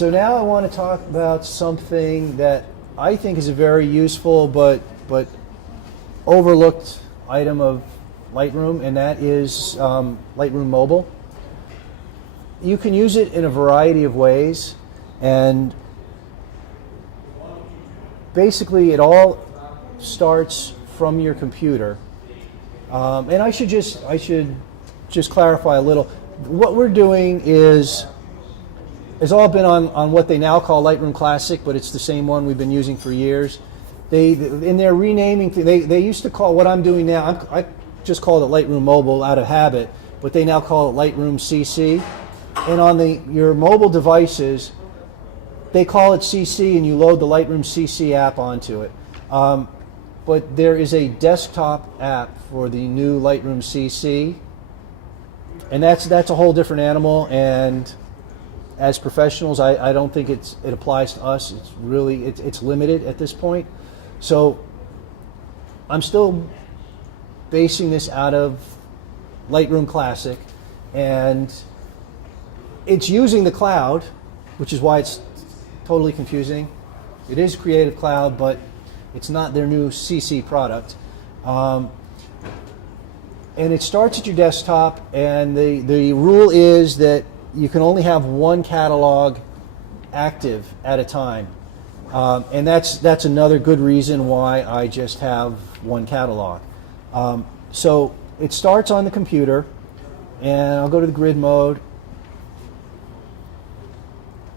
So now I want to talk about something that I think is a very useful but overlooked item of Lightroom, and that is Lightroom Mobile. You can use it in a variety of ways, and basically it all starts from your computer. And I should just clarify a little. What we're doing is all been on what they now call Lightroom Classic, but it's the same one we've been using for years. In their renaming, they used to call what I'm doing now, I just called it Lightroom Mobile out of habit, but they now call it Lightroom CC. And on your mobile devices, they call it CC, and you load the Lightroom CC app onto it. But there is a desktop app for the new Lightroom CC, and that's a whole different animal. And as professionals, I don't think it applies to us. It's really it's limited at this point. So I'm still basing this out of Lightroom Classic, and it's using the cloud, which is why it's totally confusing. It is Creative Cloud, but it's not their new CC product. And it starts at your desktop, and the rule is that you can only have one catalog active at a time. And that's another good reason why I just have one catalog. So it starts on the computer, and I'll go to the grid mode.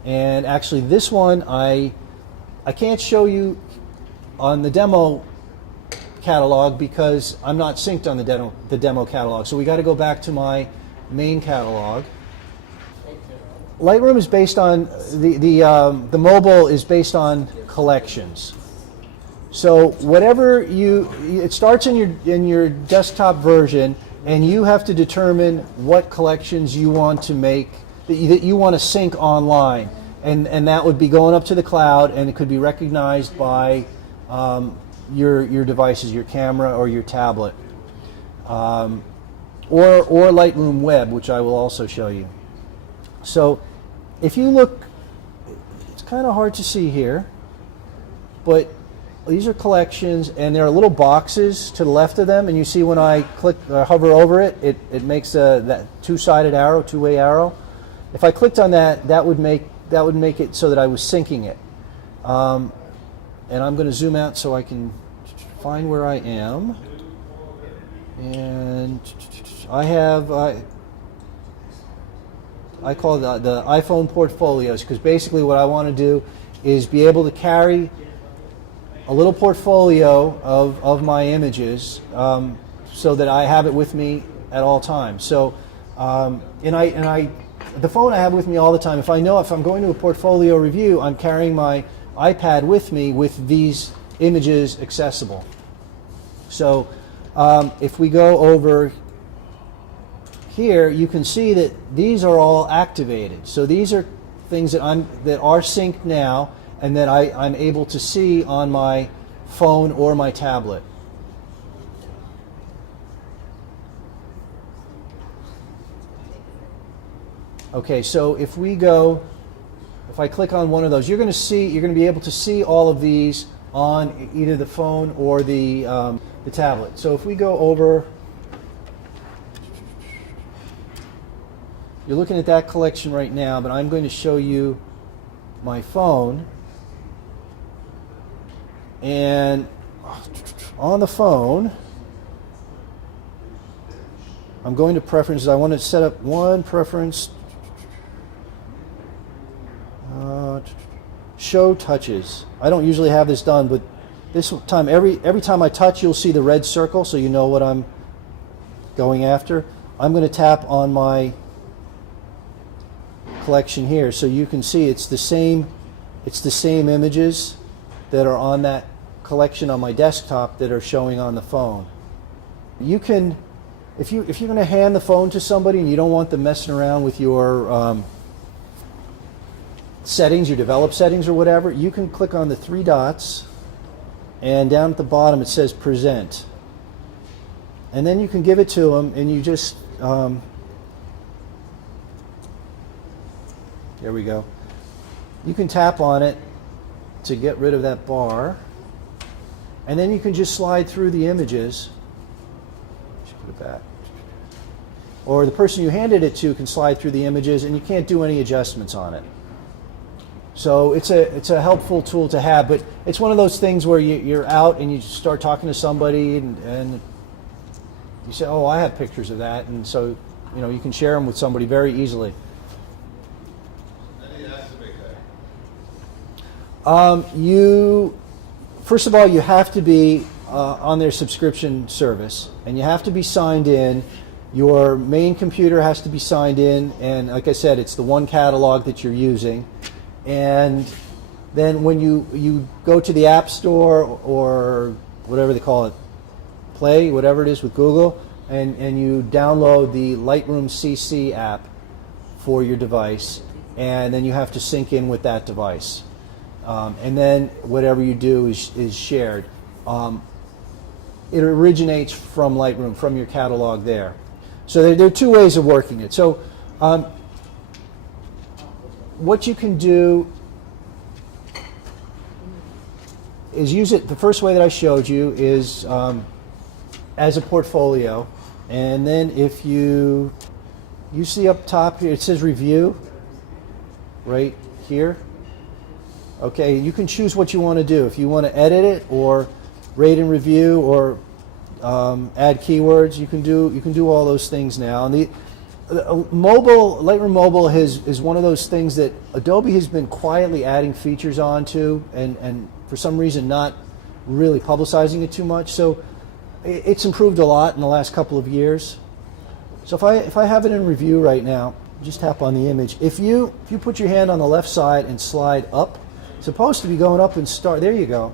And actually this one I can't show you on the demo catalog because I'm not synced on the demo catalog. So we got to go back to my main catalog. Lightroom is based on the mobile is based on collections. So whatever it starts in your desktop version, and you have to determine what collections you want to make, that you want to sync online, and that would be going up to the cloud, and it could be recognized by your devices, your camera or your tablet, or Lightroom Web, which I will also show you. So if you look, it's kind of hard to see here, but these are collections, and there are little boxes to the left of them, and you see when I hover over it, it makes that two-sided arrow, two-way arrow. If I clicked on that, that would make it so that I was syncing it. And I'm going to zoom out so I can find where I am. And I have I call it the iPhone portfolios, because basically what I want to do is be able to carry a little portfolio of my images, so that I have it with me at all times. So the phone I have with me all the time. If I'm going to a portfolio review, I'm carrying my iPad with me with these images accessible. So if we go over here, you can see that these are all activated. So these are things that are synced now, and that I'm able to see on my phone or my tablet. Okay, so if I click on one of those, you're going to be able to see all of these on either the phone or the tablet. So if we go over, you're looking at that collection right now, but I'm going to show you my phone. And on the phone, I'm going to preferences. I want to set up one preference. Show touches. I don't usually have this done, but this time, every time I touch, you'll see the red circle, so you know what I'm going after. I'm going to tap on my collection here, so you can see it's the same images that are on that collection on my desktop that are showing on the phone. You can, if you're going to hand the phone to somebody and you don't want them messing around with your settings, your develop settings or whatever, you can click on the three dots, and down at the bottom it says present, and then you can give it to them, and you just there we go. You can tap on it to get rid of that bar, and then you can just slide through the images. Just put it back. Or the person you handed it to can slide through the images, and you can't do any adjustments on it. So it's a helpful tool to have, but it's one of those things where you're out and you start talking to somebody, and you say, "Oh, I have pictures of that," and so you can share them with somebody very easily. First of all, you have to be on their subscription service, and you have to be signed in. Your main computer has to be signed in, and like I said, it's the one catalog that you're using. And then when you go to the App Store or whatever they call it, Play, whatever it is with Google, and you download the Lightroom CC app for your device, and then you have to sync in with that device. And then whatever you do is shared. It originates from Lightroom, from your catalog there. So there are two ways of working it. So what you can do is use it. The first way that I showed you is as a portfolio, and then if you see up top here, it says review right here. Okay, you can choose what you want to do. If you want to edit it or rate and review or add keywords, you can do all those things now. And the Lightroom Mobile is one of those things that Adobe has been quietly adding features onto, and for some reason not really publicizing it too much. So it's improved a lot in the last couple of years. So if I have it in review right now, just tap on the image. If you put your hand on the left side and slide up, it's supposed to be going up and start. There you go.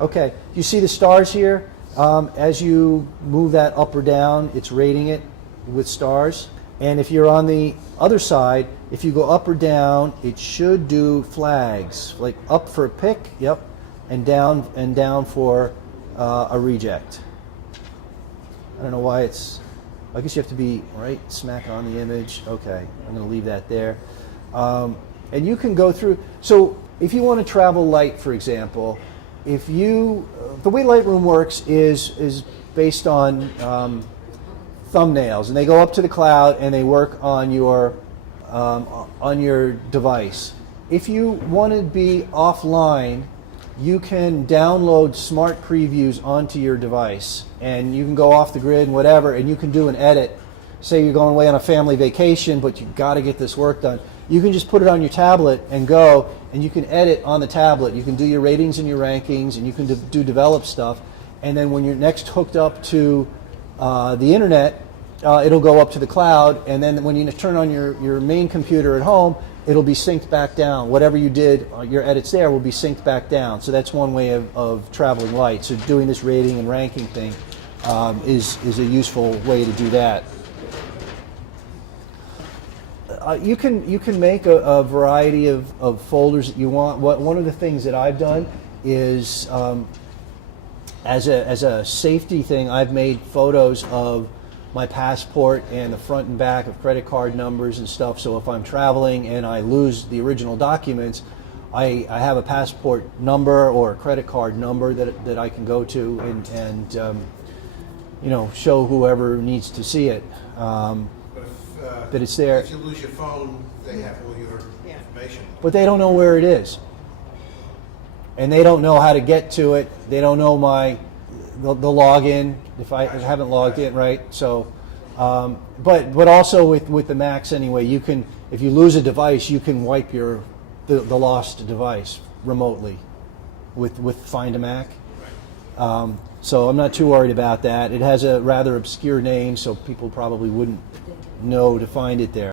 Okay, you see the stars here? As you move that up or down, it's rating it with stars. And if you're on the other side, if you go up or down, it should do flags, like up for a pick, yep, and down for a reject. I don't know why it's. I guess you have to be right smack on the image. Okay, I'm going to leave that there. And you can go through. So if you want to travel light, for example, the way Lightroom works is based on thumbnails, and they go up to the cloud and they work on your device. If you want to be offline, you can download smart previews onto your device, and you can go off the grid and whatever, and you can do an edit. Say you're going away on a family vacation, but you've got to get this work done. You can just put it on your tablet and go, and you can edit on the tablet. You can do your ratings and your rankings, and you can do develop stuff. And then when you're next hooked up to the internet, it'll go up to the cloud, and then when you turn on your main computer at home, it'll be synced back down. Whatever you did, your edits there will be synced back down. So that's one way of traveling light. So doing this rating and ranking thing is a useful way to do that. You can make a variety of folders that you want. One of the things that I've done is, as a safety thing, I've made photos of my passport and the front and back of credit card numbers and stuff. So if I'm traveling and I lose the original documents, I have a passport number or a credit card number that I can go to and show whoever needs to see it. That it's there. If you lose your phone, they have all your information. But they don't know where it is, and they don't know how to get to it. They don't know the login if I haven't logged in, right? So, but also with the Macs anyway, you can, if you lose a device, you can wipe the lost device remotely with Find a Mac. So I'm not too worried about that. It has a rather obscure name, so people probably wouldn't know to find it there.